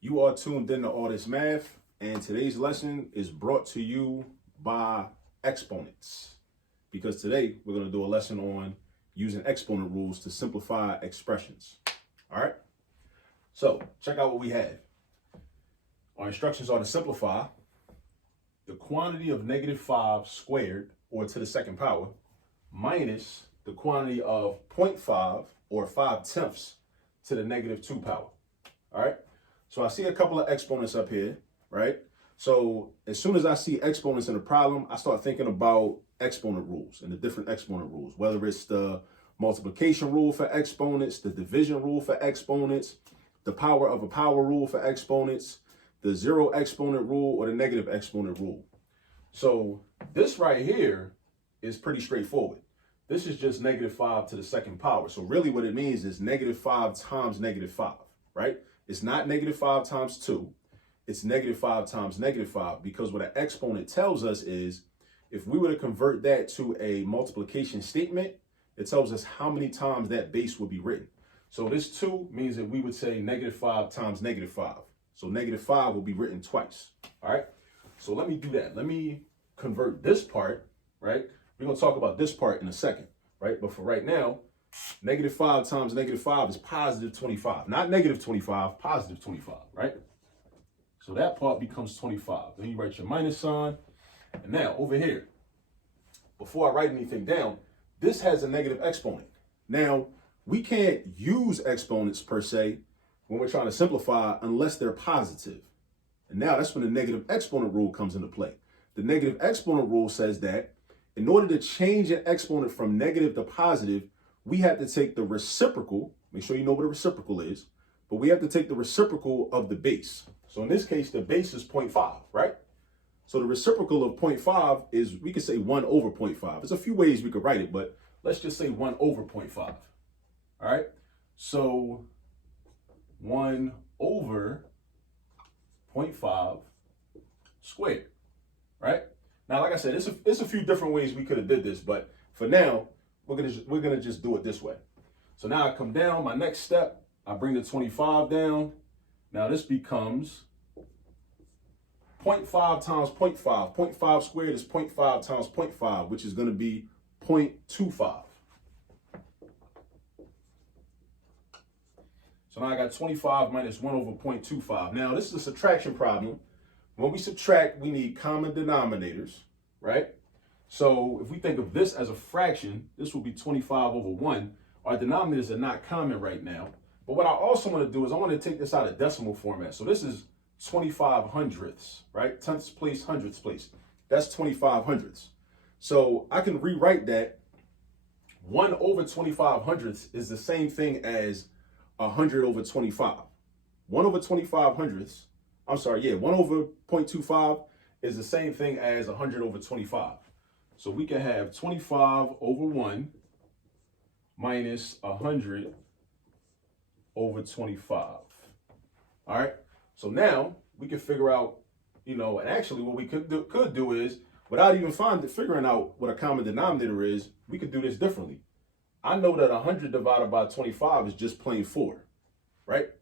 You are tuned into All This Math, and today's lesson is brought to you by exponents. Because today we're going to do a lesson on using exponent rules to simplify expressions. All right? So check out what we have. Our instructions are to simplify the quantity of -5 squared, or to the second power, minus the quantity of 0.5, or 5/10, to the -2 power. All right? So I see a couple of exponents up here, right? So as soon as I see exponents in a problem, I start thinking about exponent rules and the different exponent rules, whether it's the multiplication rule for exponents, the division rule for exponents, the power of a power rule for exponents, the zero exponent rule, or the negative exponent rule. So this right here is pretty straightforward. This is just -5 to the second power. So really what it means is -5 times -5, right? It's not -5 times 2. It's -5 times -5, because what an exponent tells us is if we were to convert that to a multiplication statement, it tells us how many times that base would be written. So this 2 means that we would say -5 times -5. So -5 will be written twice. All right. So let me do that. Let me convert this part, right? We're going to talk about this part in a second, right? But for right now, -5 times -5 is +25, not -25, +25, right? So that part becomes 25. Then you write your minus sign. And now over here, before I write anything down, this has a negative exponent. Now, we can't use exponents per se when we're trying to simplify unless they're positive. And now that's when the negative exponent rule comes into play. The negative exponent rule says that in order to change an exponent from negative to positive, we have to take the reciprocal, make sure you know what a reciprocal is, but we have to take the reciprocal of the base. So in this case, the base is 0.5, right? So the reciprocal of 0.5 is, we could say 1 over 0.5. There's a few ways we could write it, but let's just say 1 over 0.5. All right? So 1 over 0.5 squared, right? Now, like I said, it's a few different ways we could have did this, but for now, we're gonna just do it this way. So now I come down, my next step, I bring the 25 down. Now this becomes 0.5 times 0.5. 0.5 squared is 0.5 times 0.5, which is gonna be 0.25. So now I got 25 minus 1 over 0.25. Now this is a subtraction problem. When we subtract, we need common denominators, right? So if we think of this as a fraction, this will be 25 over 1. Our denominators are not common right now. But what I also want to do is I want to take this out of decimal format. So this is 25 hundredths, right? Tenths place, hundredths place. That's 25 hundredths. So I can rewrite that 1 over 25 hundredths is the same thing as 100 over 25. 1 over 25 hundredths, 1 over 0.25 is the same thing as 100 over 25. So we can have 25 over 1 minus 100 over 25. All right. So now we can figure out, and actually what we could do is, without even figuring out what a common denominator is, we could do this differently. I know that 100 divided by 25 is just plain 4, right?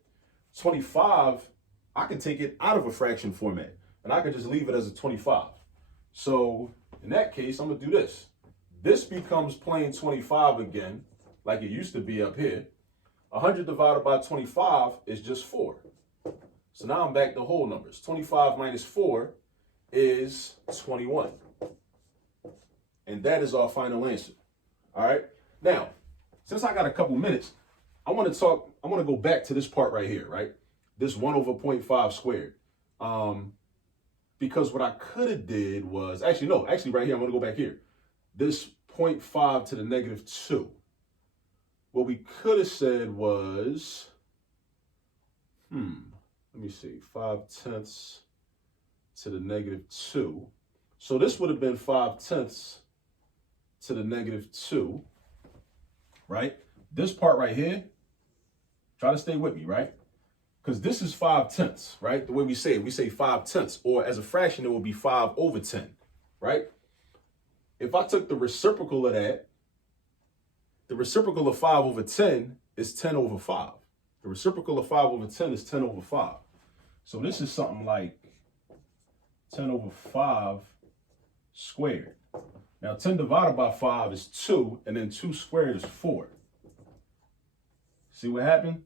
25, I can take it out of a fraction format, and I can just leave it as a 25. So in that case, I'm going to do this. This becomes plain 25 again, like it used to be up here. 100 divided by 25 is just 4. So now I'm back to whole numbers. 25 minus 4 is 21. And that is our final answer. All right. Now, since I got a couple minutes, I want to go back to this part right here, right? This 1 over 0.5 squared. Because what I could have did was, right here, I'm going to go back here. This 0.5 to the -2. What we could have said was, let me see, 5/10 to the -2. So this would have been 5/10 to the -2, right? This part right here, try to stay with me, right? Because this is 5/10, right? The way we say it, we say 5/10, or as a fraction, it will be 5 over 10, right? If I took the reciprocal of that, the reciprocal of 5 over 10 is 10 over 5. The reciprocal of 5 over 10 is 10 over 5. So this is something like 10 over 5 squared. Now 10 divided by 5 is 2, and then 2 squared is 4. See what happened?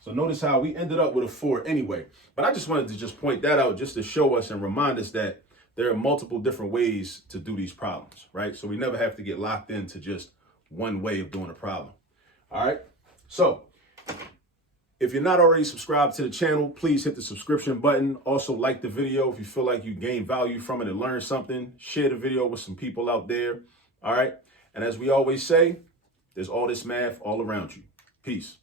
So notice how we ended up with a 4 anyway. But I just wanted to just point that out just to show us and remind us that there are multiple different ways to do these problems, right? So we never have to get locked into just one way of doing a problem. All right. So if you're not already subscribed to the channel, please hit the subscription button. Also like the video if you feel like you gained value from it and learned something. Share the video with some people out there. All right. And as we always say, there's all this math all around you. Peace.